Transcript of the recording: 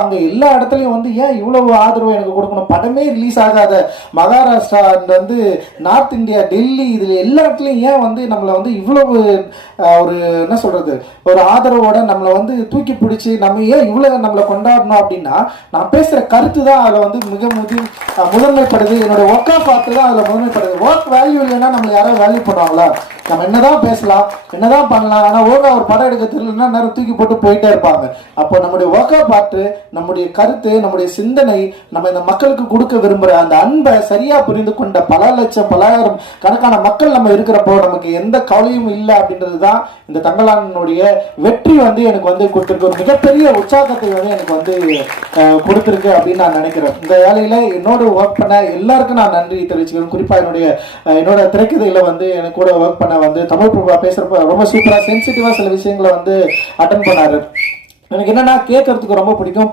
அங்க எல்லா இடத்துலயும் வந்து ஏன் இவ்வளவு ஆதரவு எனக்கு கொடுக்கணும்? படமே ரிலீஸ் ஆகாத மகாராஷ்டிரா வந்து நார்த் இந்தியா, டெல்லி, இதுல எல்லா இடத்துலயும் ஏன் வந்து நம்மளை வந்து இவ்வளவு ஒரு என்ன சொல்றது, ஒரு ஆதரவோட நம்மளை வந்து தூக்கி பிடிச்சி நம்ம ஏன் இவ்வளவு நம்மளை கொண்டாடணும் அப்படின்னா, நான் பேசுற கருத்து தான் அதுல வந்து மிக முதன்மைப்படுது. என்னோட ஒர்க்கா பார்த்து தான் அதுல முதன்மைப்படுது. ஒர்க் வேல்யூ இல்லைன்னா நம்மளை யாராவது வேல்யூ பண்ணுவாங்களா? நம்ம என்னதான் பேசலாம், என்னதான் பண்ணலாம், ஆனா ஒழுங்கா ஒரு படம் எடுக்க தெரியலன்னா நேரம் தூக்கி போட்டு போயிட்டே இருப்பாங்க. அப்போ நம்முடைய ஒர்க்கா பார்த்து, நம்முடைய கருத்து, நம்முடைய சிந்தனை, நம்ம இந்த மக்களுக்கு கொடுக்க விரும்புற அந்த அன்பை சரியா புரிந்து கொண்ட பல லட்சம் பலாயிரம் கணக்கான மக்கள் நம்ம இருக்கிறப்போ நமக்கு எந்த கவலையும் இல்லை அப்படின்றது தான் இந்த தங்கலானுடைய வெற்றி வந்து எனக்கு வந்து கொடுத்துருக்கு. ஒரு மிகப்பெரிய உற்சாகத்தை வந்து எனக்கு வந்து கொடுத்துருக்கு அப்படின்னு நான் நினைக்கிறேன். இந்த வேலையில என்னோட ஒர்க் பண்ண எல்லாருக்கும் நான் நன்றி தெரிவிச்சுக்கிறேன். குறிப்பா என்னோட திரைக்கதையில வந்து எனக்கு கூட ஒர்க் பண்ண வந்து தமிழ் பிரபா பேசுறப்ப ரொம்ப சூப்பரா சென்சிட்டிவா சில விஷயங்களை வந்து அட்டன் பண்ணாரு. எனக்கு என்னன்னா கேட்கறதுக்கு ரொம்ப பிடிக்கும்.